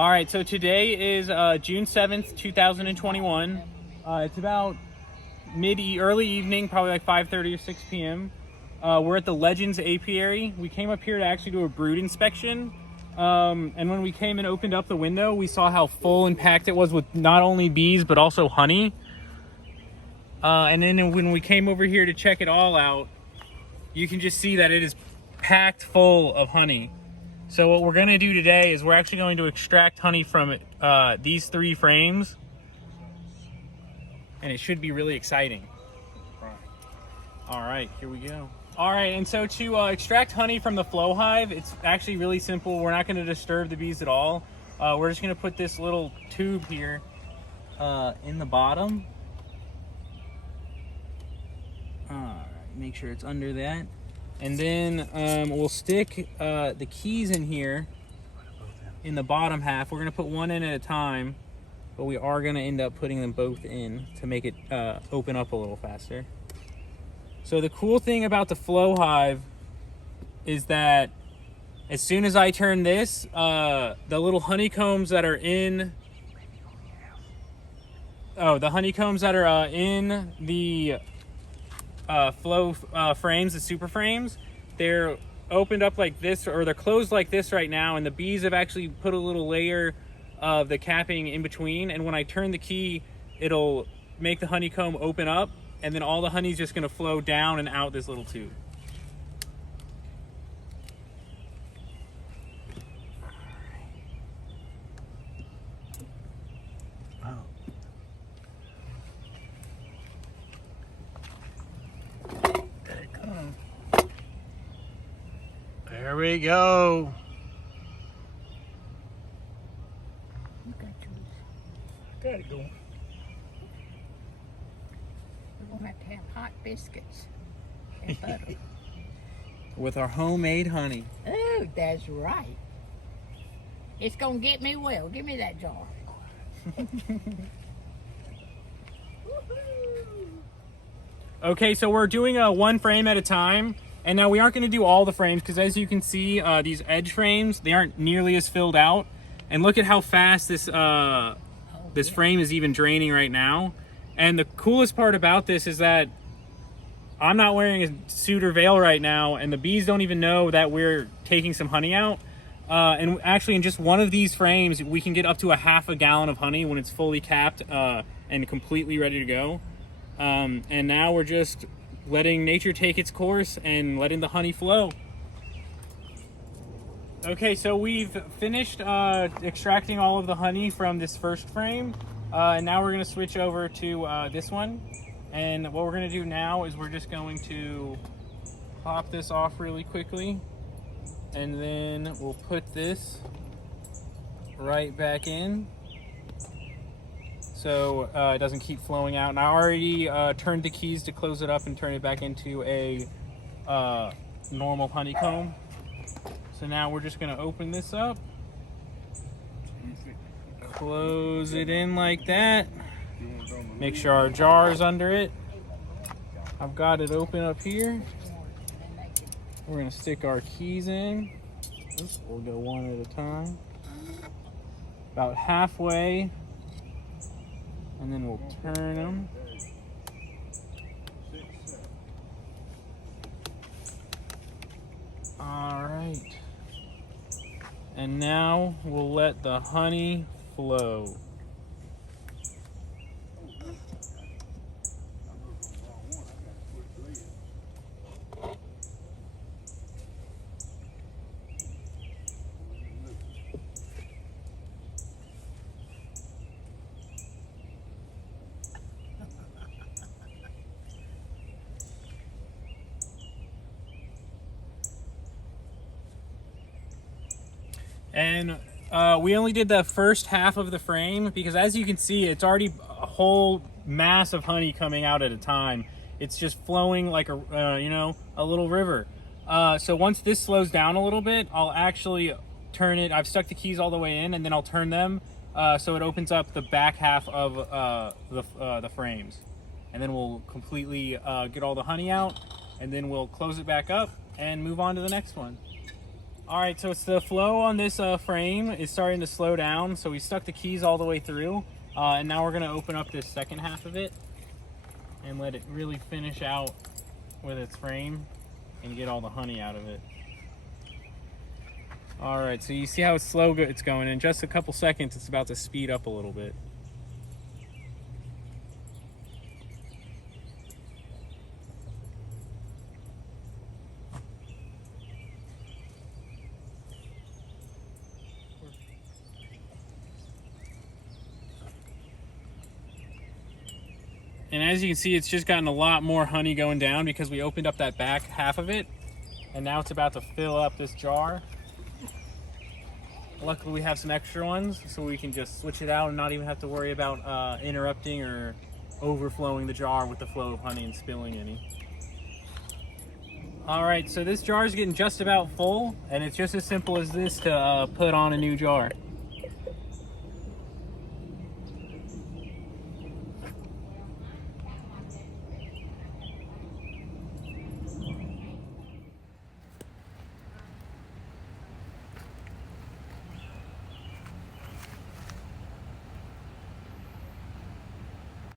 All right, so today is June 7th, 2021. It's about early evening, probably like 5:30 or 6 p.m. We're at the Legends Apiary. We came up here to actually do a brood inspection. And when we came and opened up the window, we saw how full and packed it was with not only bees, but also honey. And then when we came over here to check it all out, you can just see that it is packed full of honey. So what we're gonna do today is we're actually going to extract honey from these 3 frames. And it should be really exciting. All right, here we go. All right, and so to extract honey from the flow hive, it's actually really simple. We're not gonna disturb the bees at all. We're just gonna put this little tube here in the bottom. All right, make sure it's under that. And then we'll stick the keys in here in the bottom half. We're gonna put one in at a time, but we are gonna end up putting them both in to make it open up a little faster. So the cool thing about the flow hive is that as soon as I turn this, the little honeycombs that are in in the flow frames, the super frames, they're opened up like this, or they're closed like this right now, and the bees have actually put a little layer of the capping in between, and when I turn the key, it'll make the honeycomb open up, and then all the honey's just going to flow down and out this little tube. There we go. Got it going. We're going to have hot biscuits and butter. With our homemade honey. Oh, that's right. It's going to get me well. Give me that jar. Okay, so we're doing one frame at a time. And now we aren't going to do all the frames because, as you can see, these edge frames, they aren't nearly as filled out. And look at how fast this frame is even draining right now. And the coolest part about this is that I'm not wearing a suit or veil right now, and the bees don't even know that we're taking some honey out. And actually, in just one of these frames, we can get up to 1/2 gallon of honey when it's fully capped and completely ready to go. And now we're just letting nature take its course and letting the honey flow. Okay, so we've finished extracting all of the honey from this first frame, and now we're going to switch over to this one. And what we're going to do now is we're just going to pop this off really quickly, and then we'll put this right back in so it doesn't keep flowing out. And I already turned the keys to close it up and turn it back into a normal honeycomb. So now we're just going to open this up, close it in like that, make sure our jar is under it. I've got it open up here. We're going to stick our keys in. We'll go one at a time. About halfway. And then we'll turn them. All right. And now we'll let the honey flow. And we only did the first half of the frame because, as you can see, it's already a whole mass of honey coming out at a time. It's just flowing like a little river. So once this slows down a little bit, I'll actually turn it. I've stuck the keys all the way in, and then I'll turn them so it opens up the back half of the frames, and then we'll completely get all the honey out, and then we'll close it back up and move on to the next one. All right, so it's the flow on this frame is starting to slow down. So we stuck the keys all the way through, and now we're gonna open up this second half of it and let it really finish out with its frame and get all the honey out of it. All right, so you see how slow it's going. In just a couple seconds, it's about to speed up a little bit. And as you can see, it's just gotten a lot more honey going down because we opened up that back half of it. And now it's about to fill up this jar. Luckily we have some extra ones, so we can just switch it out and not even have to worry about interrupting or overflowing the jar with the flow of honey and spilling any. All right, so this jar is getting just about full, and it's just as simple as this to put on a new jar.